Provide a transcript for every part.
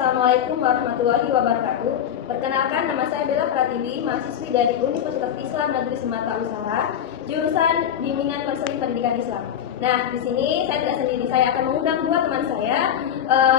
Assalamualaikum warahmatullahi wabarakatuh. Perkenalkan, nama saya Bella Pratiwi, mahasiswi dari Universitas Islam Negeri Sumatera Utara, jurusan Bimbingan Konseling Pendidikan Islam. Nah, di sini saya tidak sendiri, saya akan mengundang dua teman saya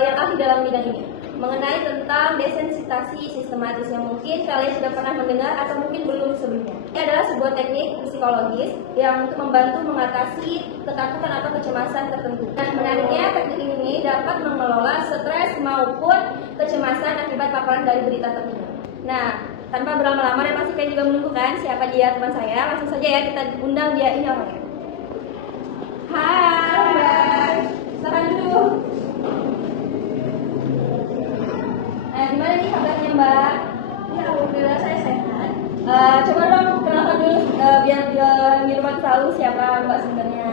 yang ahli dalam bidang ini, mengenai tentang desensitasi sistematis yang mungkin kalian sudah pernah mendengar atau mungkin belum sebelumnya. Ini adalah sebuah teknik psikologis yang untuk membantu mengatasi ketakutan atau kecemasan tertentu. Nah, menariknya teknik ini dapat mengelola stres maupun kecemasan akibat paparan dari berita tertentu. Nah, tanpa berlama-lama dan pasti kalian juga menunggu kan siapa dia teman saya. Langsung saja ya kita undang dia, ini orangnya. Hai Mbak, silakan dulu. Gimana nih kabarnya Mbak? Ya, alhamdulillah saya sehat. Coba dong kenalkan dulu biar di rumah tahu siapa Mbak sebenarnya.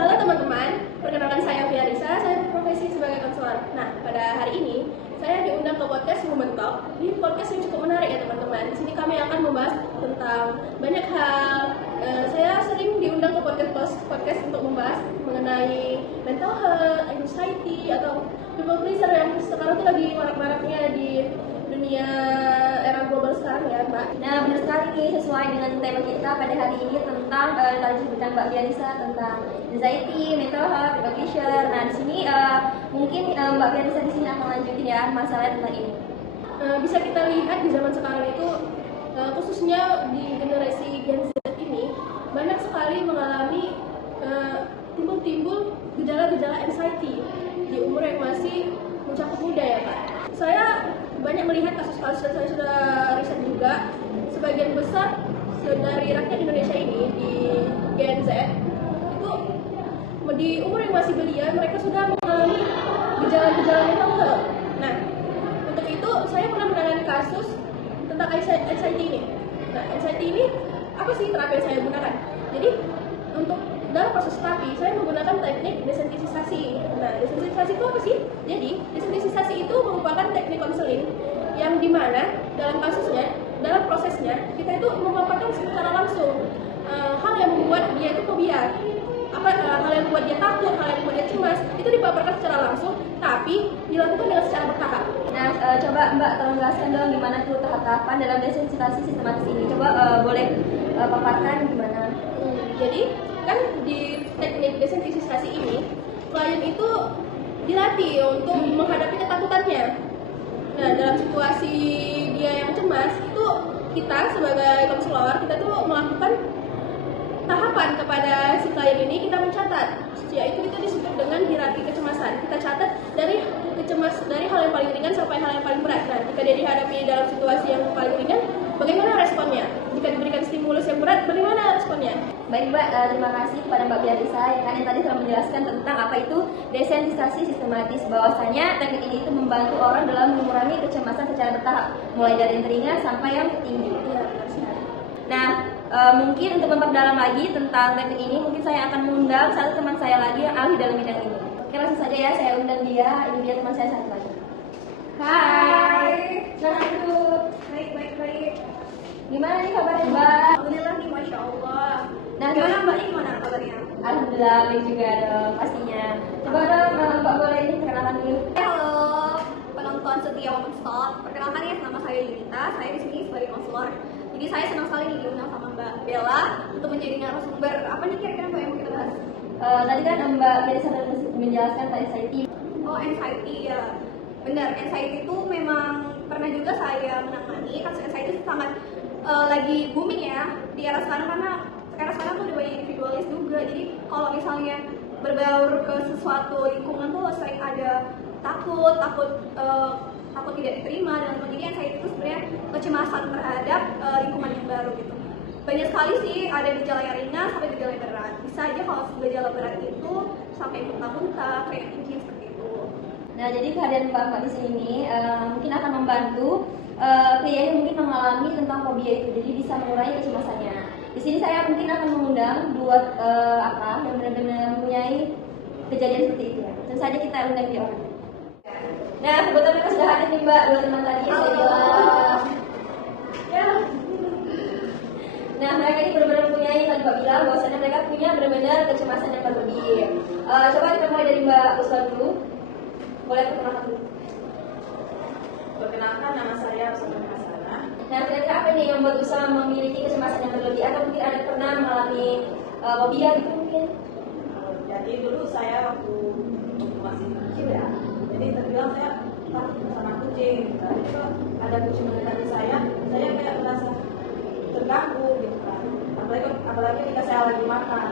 Halo teman-teman, perkenalkan saya Fiarisa, saya berprofesi sebagai konselor. Nah, pada hari ini saya diundang ke podcast Women Talk. Ini podcast yang cukup menarik ya teman-teman. Di sini kami akan membahas tentang banyak hal. Saya sering diundang ke podcast untuk membahas mengenai mental health, anxiety, atau people pleaser yang sekarang tuh lagi marak-maraknya di dunia era global sekarang ya Mbak. Nah, benar sekali nih, sesuai dengan tema kita pada hari ini tentang tadi disebutkan Mbak Fiarisa tentang anxiety, mental health, people pleasure. Nah, di sini mungkin Mbak Fiarisa di sini akan lanjutin ya masalah tentang ini. Bisa kita lihat di zaman sekarang itu khususnya di generasi Gen Z ini banyak sekali mengalami timbul-timbul gejala-gejala anxiety di umur yang masih mencakup muda ya Pak. Saya banyak melihat kasus-kasus dan saya sudah riset juga, sebagian besar dari rakyat Indonesia ini di Gen Z itu di umur yang masih belia mereka sudah mengalami gejala-gejala mental health. Nah, untuk itu saya pernah menangani kasus tentang anxiety ini. Nah, anxiety ini apa sih terapi yang saya gunakan? Jadi untuk dalam proses terapi saya menggunakan teknik desensitisasi. Nah, desensitisasi itu apa sih? Jadi desensitisasi itu merupakan teknik konseling yang dimana dalam kasusnya, dalam prosesnya kita itu memaparkan secara langsung hal yang membuat dia itu fobia, hal yang membuat dia takut, hal yang membuat dia cemas, itu dipaparkan secara langsung, tapi dilakukan dengan secara bertahap. Nah, coba Mbak tolong jelaskan dong gimana tuh tahap-tahapan dalam desensitasi sistematis ini. Coba boleh paparkan gimana? Jadi kan di teknik desensitisasi ini klien itu dilatih untuk menghadapi ketakutannya. Nah, dalam situasi dia yang cemas itu kita sebagai konselor kita tuh melakukan tahapan kepada si klien ini, kita mencatat, yaitu itu disebut dengan hierarki kecemasan. Kita catat dari hal yang paling ringan sampai hal yang paling berat. Nah, jika dia dihadapi dalam situasi yang paling ringan, bagaimana responnya? Jika diberikan stimulus yang berat, bagaimana responnya? Baik Mbak, terima kasih kepada Mbak Fiarisa yang tadi telah menjelaskan tentang apa itu desensitisasi sistematis, bahwasanya teknik ini itu membantu orang dalam mengurangi kecemasan secara bertahap, mulai dari yang ringan sampai yang tinggi. Nah, mungkin untuk memperdalam lagi tentang teknik ini, mungkin saya akan mengundang satu teman saya lagi yang ahli dalam bidang ini. Oke, langsung saja ya, saya undang dia. Ini dia teman saya satu lagi. Hai, selamat dulu. Baik. Gimana nih kabarnya Mbak? Alhamdulillah nih, Masya Allah. Nah, Gimana Mbak ini gimana kabarnya? Alhamdulillah baik juga dong pastinya. Coba dong Mbak boleh ini perkenalan dulu. Halo penonton setia Women Talk. Perkenalkan ya, nama saya Yunita. Saya di sini sebagai konselor. Jadi saya senang sekali nih diundang sama Mbak Bella untuk menjadi narasumber. Apa nih kira-kira Mbak yang mau kita bahas? Tadi kan Mbak Fiarisa sudah menjelaskan tentang anxiety. Oh, anxiety ya. Benar, anxiety itu memang pernah juga saya menangani. Kasus anxiety itu sangat lagi booming ya di era sekarang, karena era sekarang tuh udah banyak individualis juga. Jadi kalau misalnya berbaur ke sesuatu lingkungan tuh sering ada takut tidak diterima dan sebagainya. Anxiety itu sebenarnya kecemasan terhadap lingkungan yang baru gitu. Banyak sekali sih, ada gejala yang ringan sampai gejala yang berat. Bisa aja kalau gejala berat itu sampai muntah-muntah, kayak tinggi seperti itu. Nah, jadi kehadiran Mbak di sini mungkin akan membantu klien yang mungkin mengalami tentang fobia itu, jadi bisa mengurangi kecemasannya. Di sini saya mungkin akan mengundang dua yang benar-benar mempunyai kejadian seperti itu ya. Tentu saja kita undang dia orang. Nah, kebetulan mereka sudah hadir nih Mbak, dua teman tadi yang saya bilang. Ya. Nah, mereka ini benar-benar mempunyai, tadi Mbak bilang bahwasannya mereka punya benar-benar kecemasan yang berlebih. Coba kita mulai dari Mbak Usman dulu. Boleh perkenalkan dulu. Perkenalkan, nama saya Usman Hasanah. Nah, kira-kira apa nih yang membuat Usama memiliki kecemasan yang berlebih atau mungkin ada pernah mengalami fobia gitu mungkin? Jadi dulu saya waktu masih kecil ya, jadi terbilang saya takut sama kucing. Jadi kalau ada kucing mendekati saya kayak merasa terganggu gitu kan. Apalagi ketika saya lagi makan,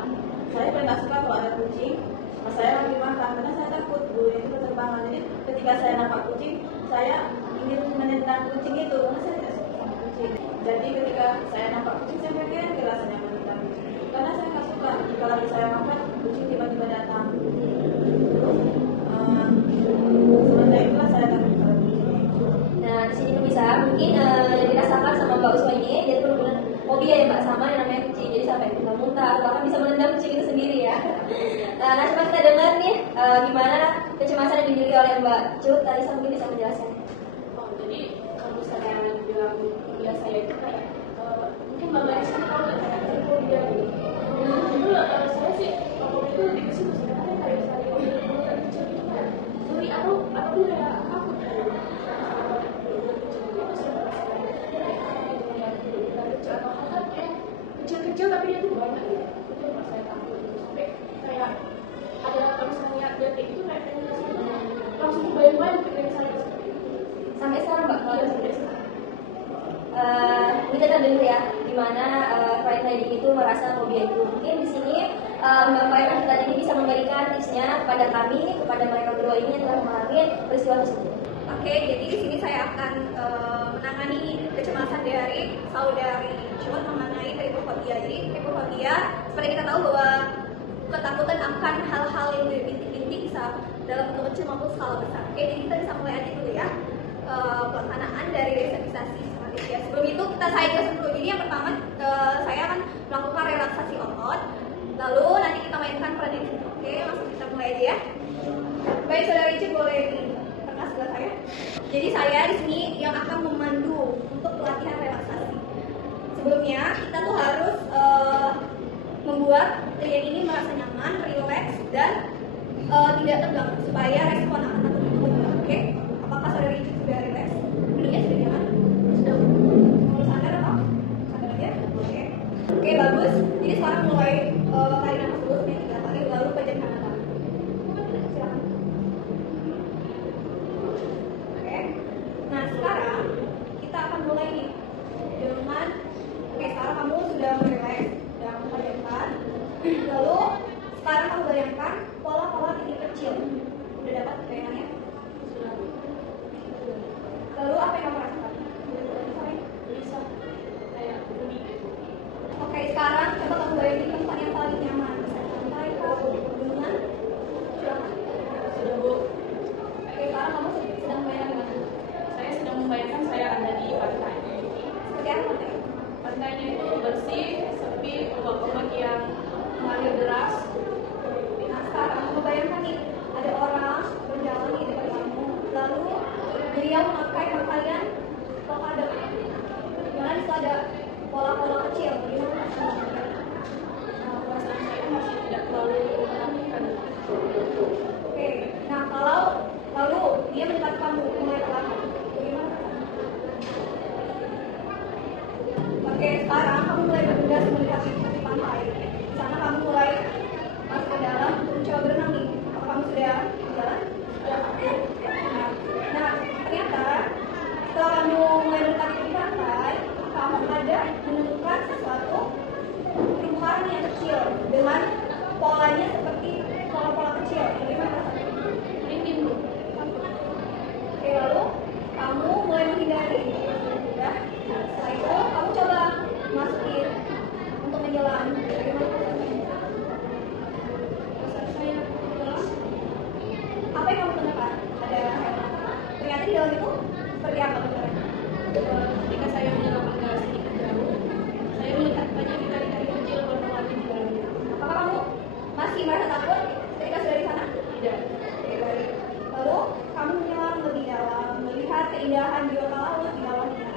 saya paling nggak suka kalau ada kucing pas saya lagi makan karena saya takut bulunya itu berterbangan. Jadi ketika saya nampak kucing, saya ingin menendang kucing itu karena saya tidak suka sama kucing. Jadi ketika saya nampak kucing, saya pengen rasanya menendang kucing karena saya nggak suka jika lagi saya makan kucing tiba-tiba datang. Terus semenjak itulah saya takut pada kucing. Nah, di sini bisa mungkin yang dirasakan sama Mbak Usma ini dia benar-benar fobia ya Mbak, sama yang namanya kucing. Jadi sampai muntah-muntah atau bahkan bisa menendang kucing itu sendiri ya. Nah, coba kita dengar nih gimana kecemasan yang dimiliki oleh Mbak Cut. Talisa mungkin bisa menjelaskan. Oh, jadi kalau misalnya bilang fobia saya itu kayak mungkin Mbak Marisa tahu nggak kayak fobia gitu. Dulu saya sih kalau itu lebih ke situ sebenarnya kayak misalnya kalau kecil itu kayak sorry atau ya aku kecil-kecil tapi dia tuh banyak gitu. Itu yang saya takut gitu. Sampai kayak ada kalau misalnya dia kayak gitu kayak langsung bayang-bayang pikiran saya seperti itu. Sampai sekarang Mbak, kalau Sampai sekarang. kita kan dengar ya gimana flight riding itu merasa fobia itu. Mungkin di sini Mbak Fairan kita ini bisa memberikan tipsnya kepada kami, kepada mereka berdua ini yang telah mengalami peristiwa tersebut. Oke, jadi di sini saya akan menangani kecemasan dari saudari Cut mengenai hypofobia. Jadi hypofobia, seperti kita tahu bahwa ketakutan akan hal-hal yang berbintik-bintik bisa dalam bentuk kecil maupun skala besar. Oke, jadi kita bisa mulai aja dulu ya pelaksanaan dari relaksasi sistematis ya. Sebelum itu saya jelasin dulu. Jadi yang pertama saya akan melakukan relaksasi otot. Lalu nanti kita mainkan peran ini. Oke, langsung kita mulai aja ya. Baik, saudari Cut boleh di sebelah saya. Jadi saya di sini yang akan memandu untuk pelatihan relaksasi. Sebelumnya kita tuh harus membuat klien ini merasa nyaman, rileks dan tidak tegang supaya respon akan aku tubuh. Oke? Apakah saudari Cut sudah rileks? Duduknya sudah nyaman? Sudah. Mau sadar atau? Sadar aja? Oke. Oke, bagus. Jadi sekarang mulai tarik nafas dulu sebanyak 3 kali lalu pejamkan mata. Silakan. Nah, sekarang kita akan mulai nih dengan sekarang kamu sudah relax, sudah membayangkan. Lalu sekarang kamu bayangkan pola-pola titik kecil. Udah dapat bayangannya? Sudah. Lalu apa yang kamu rasakan? Bisa kayak bunyi. Oke, sekarang coba kamu bayangin tempat yang paling nyaman. Santai, dengan silakan. Sudah Bu. Oke, sekarang kamu sedang bayangkan mana? Saya sedang membayangkan saya ada di pantai. Seperti apa pantai? Pantainya itu bersih, sepi, ombak-ombak yang mengalir deras. Nah, sekarang kamu bayangkan nih ada orang berjalan di depan kamu, lalu beliau memakai pakaian polkadot. Gimana itu ada pola-pola kecil? Gimana rasanya? Perasaan saya masih tidak terlalu menakutkan. Oke, nah kalau lalu dia mendekat kamu mulai perlahan, bagaimana? Oke, sekarang kamu mulai bergegas mendekati tepi pantai. Di sana kamu mulai masuk ke dalam untuk mencoba berenang nih. Apa kamu sudah jalan? Sudah. Nah, ternyata setelah kamu mulai mendekati tepi pantai, kamu ada menemukan sesuatu terumbu karang yang kecil dengan polanya seperti pola-pola kecil. Bagaimana rasanya? Merinding Bu. Oke, lalu kamu mulai menghindari. Ya. Setelah itu kamu coba masukin untuk menyelam. Bagaimana rasanya? Perasaan saya adalah Apa yang kamu temukan? Ada ternyata di dalam itu seperti apa bentuknya? ketika saya menyelam ke sedikit jauh, saya melihat banyak ikan-ikan kecil berwarna di dalamnya. Apakah kamu masih merasa takut ketika sudah di sana? Tidak. Oke, baik. Lalu kamu menyelam lebih dalam, melihat keindahan biota laut di bawahnya.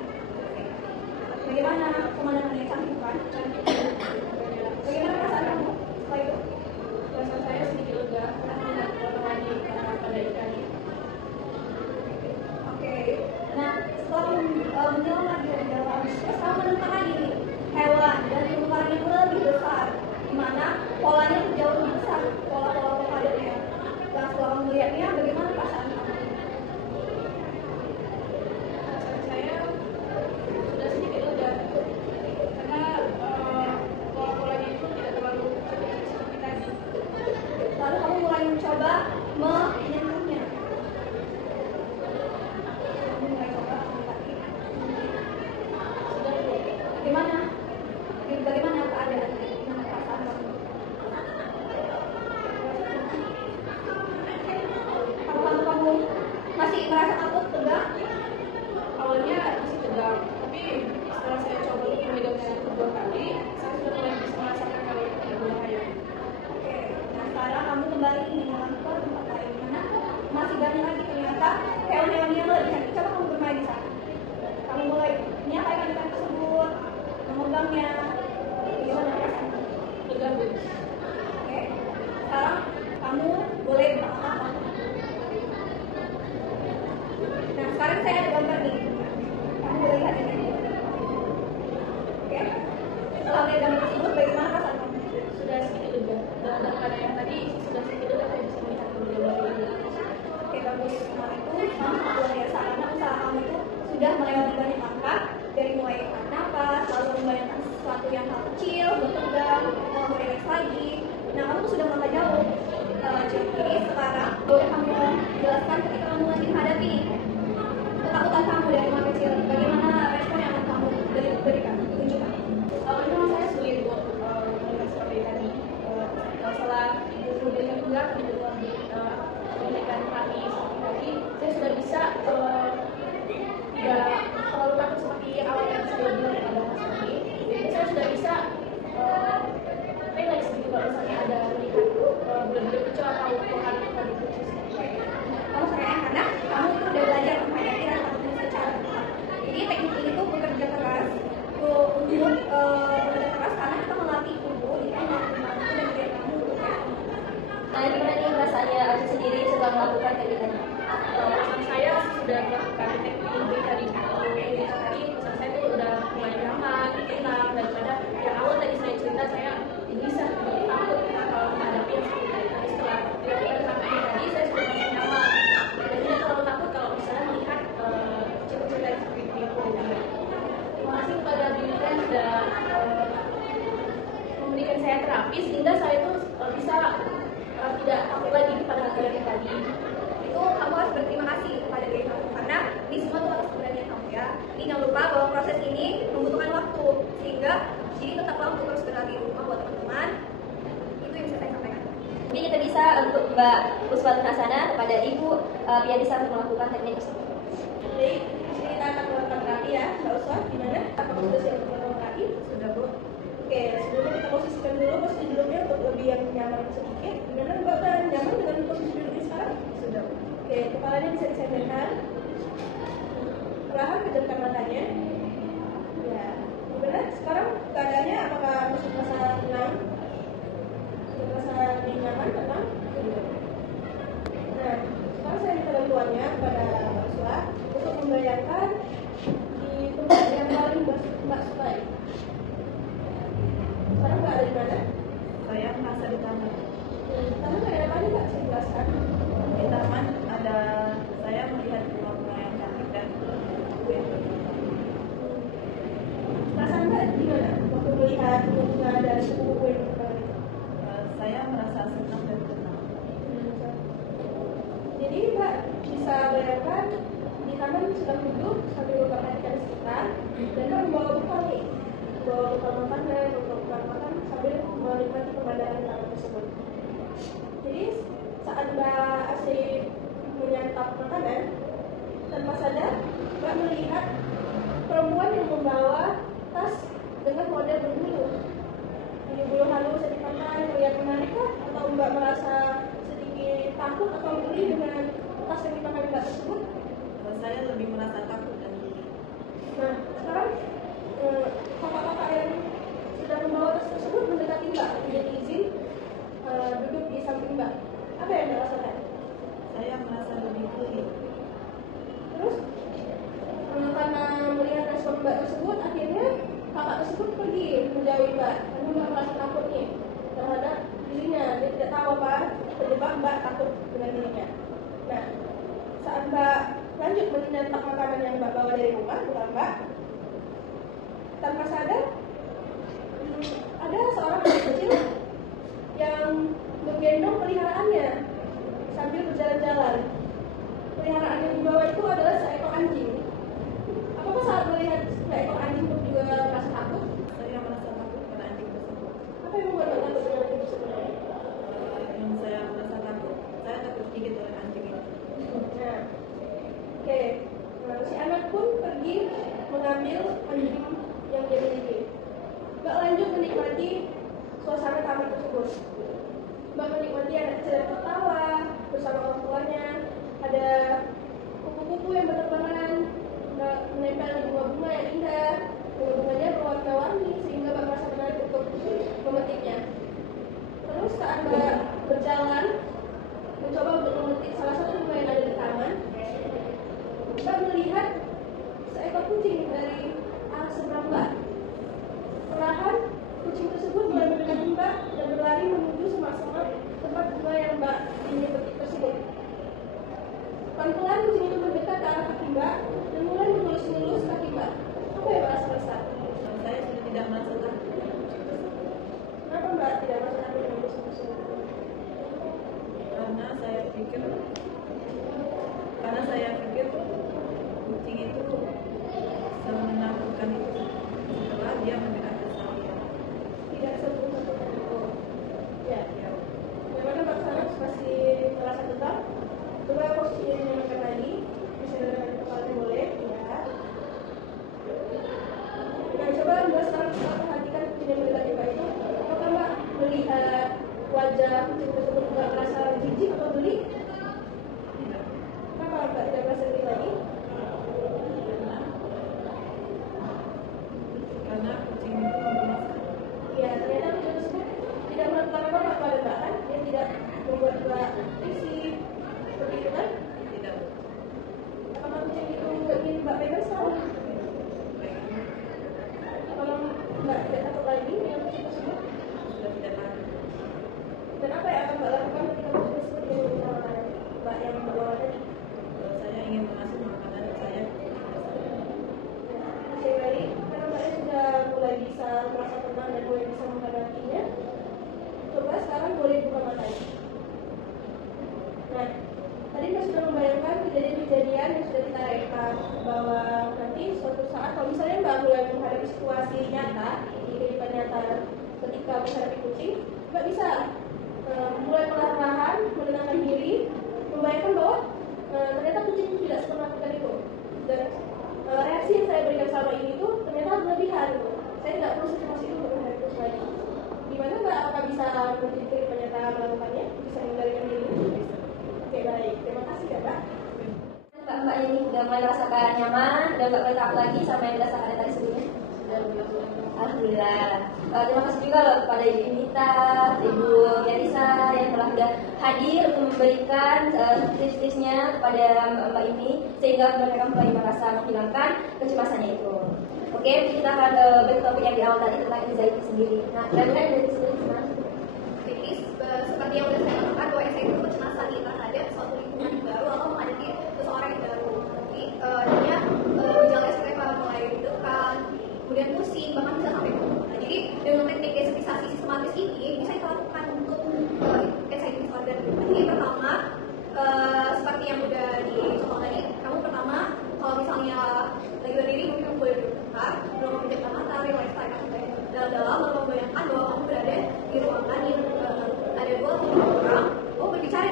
Bagaimana pemandangannya? Cantik bukan? Bagaimana perasaan kamu setelah itu? Perasaan saya sedikit lega karena melihat warna-warni pada ikannya. Oke. Nah, setelah menyelam di dalam. Terus kamu menemukan lagi nih hewan dan tumbuhan yang lebih besar, di mana polanya tuh jauh lebih besar, pola-pola padatnya. Dan setelah kamu melihatnya, bagaimana perasaan kamu? Saya sudah sedikit lega karena pola-polanya itu tidak terlalu seperti tadi. Lalu kamu mulai mencoba menyentuhnya. Kamu mulai coba mendekati. Bagaimana? Bagaimana keadaan? Bagaimana perasaan kamu? Apakah kamu masih merasa takut, tegang? Awalnya masih tegang, tapi setelah saya coba untuk memegangnya kedua kali, saya sudah mulai bisa merasakan kalau itu tidak berbahaya. Oke, nah sekarang kamu kembali menyelam ke tempat lain, di mana masih banyak lagi ternyata hewan-hewan yang lebih cantik. Coba kamu bermain di sana. Kamu mulai menyampaikan ikan tersebut, memegangnya. Bagaimana perasaanmu? Tegang. Oke, sekarang kamu boleh berkata-kata. Nah, sekarang saya ada gambar nih. Kamu boleh lihat ini. Oke, setelah melihat gambar tersebut, bagaimana perasaan kamu? Sudah sedikit lega. Dan daripada yang tadi sudah sedikit lega, saya bisa melihat gambar ini. Oke, bagus. Nah, itu kamu sangat luar biasa karena usaha kamu itu sudah melewati banyak langkah, dari mulai tarik nafas, lalu membayangkan sesuatu yang hal kecil, bertegang, lalu relax lagi. Nah, kamu tuh sudah melangkah jauh. Jadi sekarang boleh kamu jelaskan ketika kamu lagi menghadapi ketakutan kamu dari masa kecil, bagaimana respon yang akan kamu berikan, tunjukkan. Memang saya sulit untuk melihat seperti tadi. Setelah ibu memberikan gerak, ibu memberikan kami seperti tadi, saya sudah bisa tidak terlalu takut seperti awal yang saya bilang pada Mas tadi. Jadi saya sudah bisa relax gitu kalau misalnya ada melihat bulan-bulan kecil atau pohon tadi kecil. Kamu sayang karena kamu itu udah belajar menghadapi rasa takut secara tepat. Jadi teknik ini tuh bekerja keras untuk bekerja keras karena kita melatih tubuh itu melakukan itu dan biar kamu untuk Nah, gimana nih rasanya aku sendiri setelah melakukan teknik tadi? Saya sudah melakukan teknik ini tadi saya tuh udah mulai nyaman, tenang daripada yang awal tadi saya cerita saya bisa takut menghadapi yang seperti tadi. Setelah dilakukan sampai tadi saya sudah merasa nyaman dan tidak terlalu takut kalau misalnya melihat cerita-cerita yang seperti itu. Terima kasih kepada Binika yang sudah memberikan saya terapi sehingga saya tuh bisa tidak takut lagi pada hal-hal tadi. itu kamu harus berterima kasih kepada diri kamu karena ini semua tuh atas keberanian kamu ya. Jadi jangan lupa bahwa proses ini membutuhkan waktu sehingga jadi tetaplah untuk terus berlatih di rumah buat teman-teman. Itu yang bisa saya sampaikan. Mungkin kita bisa untuk Mbak Uswatun Hasana kepada Ibu Pianisa untuk melakukan teknik tersebut. Jadi di sini kita akan melakukan terapi ya, Mbak Uswa, gimana? Apakah sudah siap untuk melakukan terapi? Sudah, Bu. Oke, sebelumnya kita posisikan dulu posisi duduknya untuk lebih yang nyaman sedikit. Gimana Mbak, udah nyaman dengan posisi duduknya sekarang? Sudah. Oke, kepalanya bisa disandarkan. Perlahan pejamkan matanya. Ya, gimana? Sekarang keadaannya apakah masih merasa tenang? Masih merasa lebih nyaman, tenang? Nah, sekarang saya minta bantuannya kepada Mbak Uswa untuk membayangkan di tempat yang paling Mbak sukai. Sekarang Mbak ada di mana? Saya merasa di taman. Taman ada apa nih Mbak? Saya jelaskan. Di taman ada saya melihat bunga-bunga yang cantik dan buku yang Perasaan Mbak gimana waktu melihat bunga dan buku-buku yang saya merasa senang dan tenang. Jadi Mbak bisa bayangkan di taman sedang duduk sambil memperhatikan sekitar dan Mbak membawa bekal nih, membawa bekal makanan, membawa bekal makan sambil menikmati pemandangan taman tersebut. Jadi saat Mbak asik menyantap makanan, tanpa sadar Mbak melihat perempuan yang membawa tas dengan model berbulu. Ini bulu halus yang dipakai, terlihat menarik kah? Atau Mbak merasa sedikit takut atau geli dengan tas yang dipakai Mbak tersebut? Saya lebih merasa takut dan geli. Nah, sekarang kakak-kakak yang sudah membawa tas tersebut mendekati Mbak, menjadi izin duduk di samping Mbak. Apa yang Mbak rasakan? Saya merasa lebih geli. Terus karena melihat sama mbak tersebut, akhirnya kakak tersebut pergi menjauhi mbak karena mbak merasa takut nih terhadap dirinya. Dia tidak tahu apa penyebab mbak takut dengan dirinya. Nah, saat mbak lanjut menyantap makanan yang mbak bawa dari rumah, bukan mbak, tanpa sadar ada seorang anak kecil yang menggendong peliharaannya sambil berjalan-jalan. Peliharaan yang dibawa itu adalah seekor anjing. Apakah saat melihat seekor anjing pun juga merasa takut? Saya merasa takut pada anjing tersebut. Apa yang membuat mbak takut dengan anjing tersebut? Yang saya merasa takut, saya takut digigit oleh anjing itu. Nah, oke. Nah, si anak pun pergi mengambil anjing yang dia miliki. Mbak lanjut menikmati suasana taman tersebut. Mbak menikmati anak kecil yang tertawa bersama orang tuanya. Ada kupu-kupu yang berterbangan, Mbak menempel di bunga-bunga yang indah. Bunga-bunganya berwarna-warni sehingga Mbak merasa menarik untuk memetiknya. Terus saat Mbak berjalan mencoba untuk memetik salah satu bunga yang ada di taman, Mbak melihat seekor kucing dari arah seberang Mbak. Perlahan kucing tersebut mulai mendekati Mbak dan berlari menuju semak-semak tempat bunga yang Mbak ingin petik tersebut. Pelan-pelan kucing itu mendekat ke arah kaki Mbak dan mulai mengelus-ngelus kaki Mbak. Apa yang Mbak rasa? Saya sudah tidak merasa takut. Kenapa Mbak tidak merasa takut dengan kucing tersebut? Karena saya pikir kucing itu semenakutkan itu setelah dia mendekati saya. Tidak sempurna itu. Ya. Bagaimana Mbak Sana masih merasa tetap? Coba posisinya dinyamakan lagi. Bisa dengan kepalanya boleh. Ya. Nah, coba Mbak sekarang perhatikan kucing yang mendekati Mbak itu. Apakah Mbak melihat wajah kucing tersebut Mbak merasa jijik atau geli? Tidak. Kenapa Mbak tidak merasa geli lagi? Karena kucing itu memuaskan. Ya, ternyata kucing tersebut tidak melakukan apa-apa pada Mbak kan? Dia tidak membuat Mbak risih. Seperti itu kan? Tidak. Apakah kucing itu ingin Mbak pegang sekarang? Kalau Mbak tidak takut lagi dengan kucing tersebut? Sudah tidak lagi. Dan apa yang akan Mbak lakukan ketika kucing tersebut ingin meminta makanan Mbak yang Mbak bawa tadi? Saya ingin mengasih makanan saya. Oke, baik. Karena Mbaknya sudah mulai bisa merasa tenang dan mulai bisa menghadapinya, coba sekarang boleh buka matanya. Nah, tadi Mbak sudah membayangkan kejadian-kejadian yang sudah kita rekam, bahwa nanti suatu saat kalau misalnya Mbak mulai menghadapi situasi nyata di kehidupan nyata ketika menghadapi kucing, Mbak bisa mulai perlahan-lahan menenangkan diri, membayangkan bahwa ternyata kucing itu tidak sepenakutkan itu, dan reaksi yang saya berikan selama ini itu ternyata berlebihan gitu. Saya tidak perlu secemas itu untuk menghadapi kucing lagi. Gimana Mbak? Apakah bisa menjadi kehidupan nyata melakukannya? Bisa mengendalikan diri? Oke, baik. Terima kasih ya Mbak. Mbak ini udah mulai merasakan nyaman, udah nggak boleh takut lagi sama yang dirasakan tadi sebelumnya. Alhamdulillah. Terima kasih juga loh kepada Ibu Indita, Ibu Yarisa yang telah sudah hadir untuk memberikan tips-tipsnya kepada Mbak ini sehingga mereka mulai merasa menghilangkan kecemasannya itu. Oke, kita akan balik topik yang di awal tadi tentang anxiety sendiri. Nah, kira-kira dari sini gimana? Jadi seperti yang udah saya katakan bahwa anxiety itu kecemasan terhadap suatu lingkungan yang baru atau menghadapi seseorang yang baru. Jadi dia gejalanya seperti mulai deg-degan, kemudian pusing, bahkan bisa sampai bunuh. Nah, jadi dengan teknik desensitisasi sistematis ini bisa kita lakukan untuk anxiety disorder. Jadi pertama seperti yang udah dicontoh tadi, kamu pertama kalau misalnya lagi berdiri mungkin kamu boleh duduk bentar, belum memejamkan mata, relax tarik nafas dalam-dalam, lalu membayangkan bahwa kamu berada di ruangan yang ada 2 orang, berbicara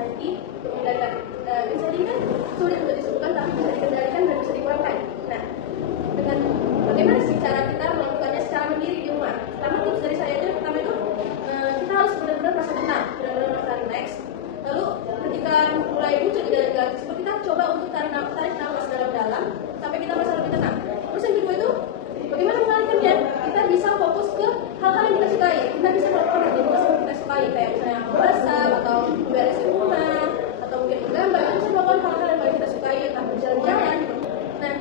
anxiety. Untuk mengendalikan anxiety kan sulit untuk disembuhkan, tapi bisa dikendalikan dan bisa dikurangkan. Nah, dengan bagaimana sih cara kita melakukannya secara mandiri di rumah? Pertama, tips dari saya itu pertama itu kita harus benar-benar merasa tenang, benar-benar merasa relax. Lalu ketika mulai muncul gejala-gejala tersebut, kita coba untuk tarik nafas dalam-dalam sampai kita merasa lebih tenang. Terus yang kedua itu bagaimana mengalihkannya? Kita bisa fokus ke hal-hal yang kita sukai. Kita bisa melakukan aktivitas yang kita sukai, kayak misalnya memasak atau memberesin rumah atau mungkin menggambar. Kita bisa melakukan hal-hal yang paling kita sukai, entah berjalan-jalan. Nah,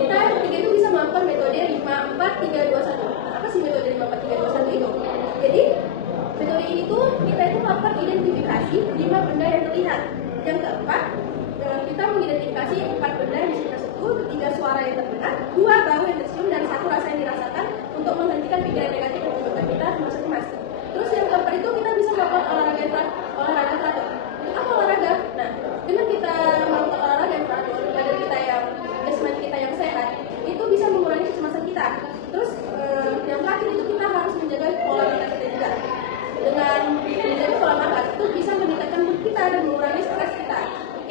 kita yang ketiga itu bisa melakukan metode 5-4-3-2-1. Nah, apa sih metode 5-4-3-2-1 itu? Jadi metode ini tuh kita itu melakukan identifikasi 5 benda yang terlihat. Yang keempat, kita mengidentifikasi 4 benda yang di sekitar situ, 3 suara yang terdengar, 2 bau yang tercium, dan 1 rasa yang dirasakan untuk menghentikan pikiran negatif yang menyebabkan kita cemas. Terus yang keempat itu kita bisa melakukan olahraga teratur. Untuk apa olahraga? Nah, dengan kita melakukan olahraga yang teratur, badan kita yang jasmani kita yang sehat, itu bisa mengurangi kecemasan kita. Terus yang terakhir itu kita harus menjaga pola makan kita juga. Dengan menjaga pola makan itu bisa meningkatkan mood kita dan mengurangi stres kita.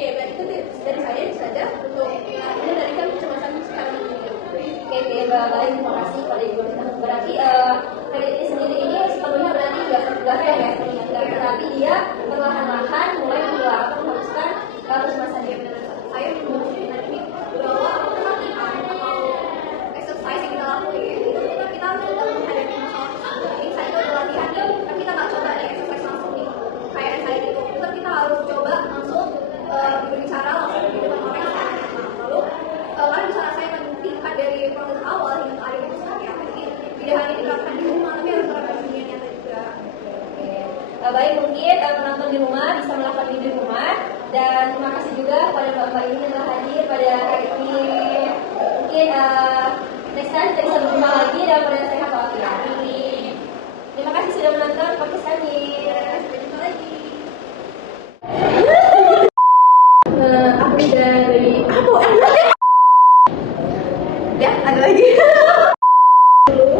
Oke, baik, itu dari saya saja untuk mengendalikan kecemasan secara mandiri. Oke, baik, terima kasih pada Ibu. Berarti kredit ini sendiri ini sepenuhnya berarti nggak tergantung ya, tapi dia perlahan-lahan mulai mengharuskan kecemasan dia. Saya menurut ini bahwa latihan atau exercise yang kita lakuin itu kita harus coba menghadapi masalah tersebut. Jadi saya itu ada latihan nih, tapi kita nggak coba nih exercise langsung nih kayak saya gitu. Tetap kita harus coba langsung berbicara langsung di depan orang yang sangat kenal. Lalu karena misalnya saya menghentikan dari proses awal hingga ke akhir itu seperti apa sih? Tidak hanya diterapkan di rumah, tapi harus diterapkan di dunia nyata juga. Baik, mungkin penonton di rumah bisa melakukan ini di rumah, dan terima kasih juga kepada Bapak ini yang telah hadir pada hari ini. Mungkin next time kita bisa berjumpa lagi dalam keadaan sehat walafiat. Terima kasih sudah menonton podcast kami. Sampai jumpa lagi. Aku dari Ya, ada lagi. dulu